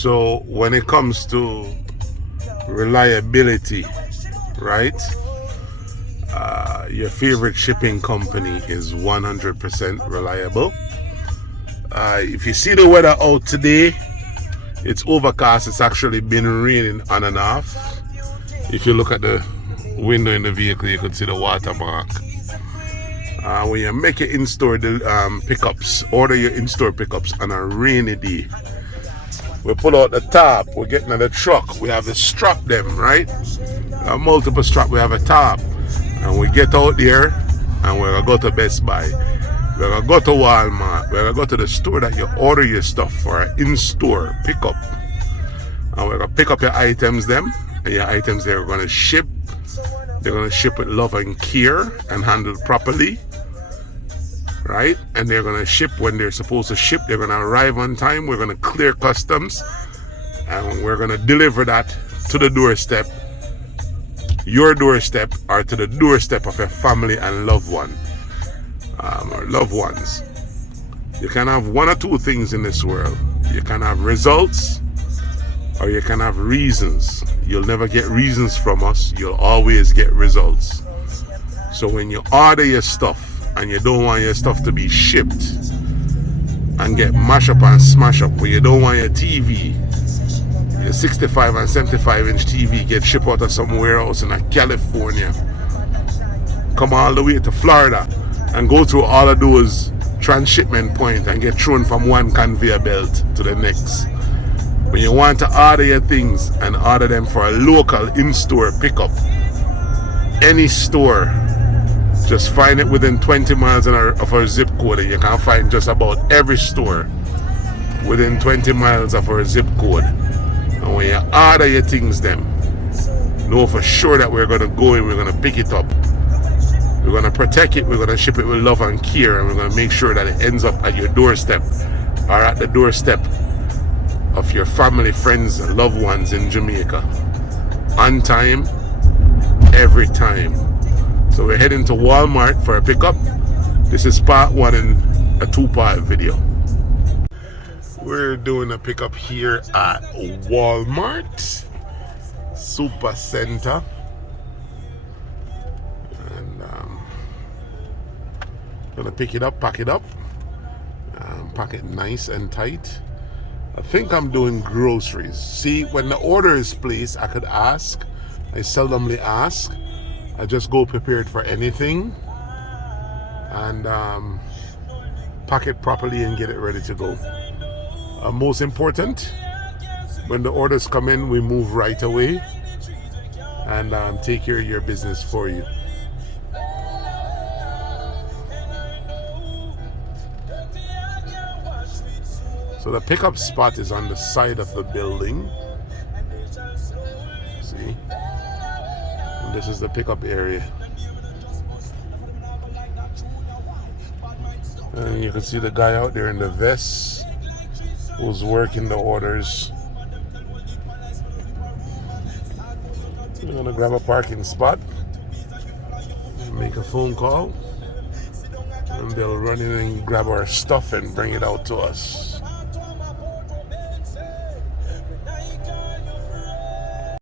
So when it comes to reliability, right? Your favorite shipping company is 100% reliable. If you see the weather out today, it's overcast. It's actually been raining on and off. If you look at the window in the vehicle, you could see the watermark. When you make your in-store pickups, order your in-store pickups on a rainy day, we pull out the top, we're getting in the truck, we have to strap them, right? Multiple strap, we have a top, and we get out there and we're gonna go to Best Buy, we're gonna go to Walmart, we're gonna go to the store that you order your stuff for, an in-store pickup, and we're gonna pick up your items them, and your items they're gonna ship. They're gonna ship with love and care and handled properly, right? And they're gonna ship when they're supposed to ship. They're gonna arrive on time. We're gonna clear customs, and we're gonna deliver that to the doorstep, your doorstep, or to the doorstep of your family and loved one, or loved ones. You can have one or two things in this world. You can have results, or you can have reasons. You'll never get reasons from us. You'll always get results. So when you order your stuff and you don't want your stuff to be shipped and get mashed up and smashed up, when you don't want your TV, your 65 and 75 inch TV get shipped out of some warehouse in California, come all the way to Florida and go through all of those transshipment points and get thrown from one conveyor belt to the next. When you want to order your things and order them for a local in-store pickup, any store, just find it within 20 miles of our zip code, and you can find just about every store within 20 miles of our zip code. And when you order your things them, know for sure that we're going to go in, we're going to pick it up, we're going to protect it, we're going to ship it with love and care, and we're going to make sure that it ends up at your doorstep or at the doorstep of your family, friends, and loved ones in Jamaica. On time, every time. So we're heading to Walmart for a pickup. This is part one in a two-part video. We're doing a pickup here at Walmart Super Center. And gonna pick it up, pack it up, pack it nice and tight. I think I'm doing groceries. See, when the order is placed, I could ask. I seldomly ask. I just go prepared for anything and pack it properly and get it ready to go. Most important, when the orders come in, we move right away and take care of your business for you. So the pickup spot is on the side of the building. See? And this is the pickup area. And you can see the guy out there in the vest who's working the orders. We're gonna grab a parking spot, make a phone call, and they'll run in and grab our stuff and bring it out to us.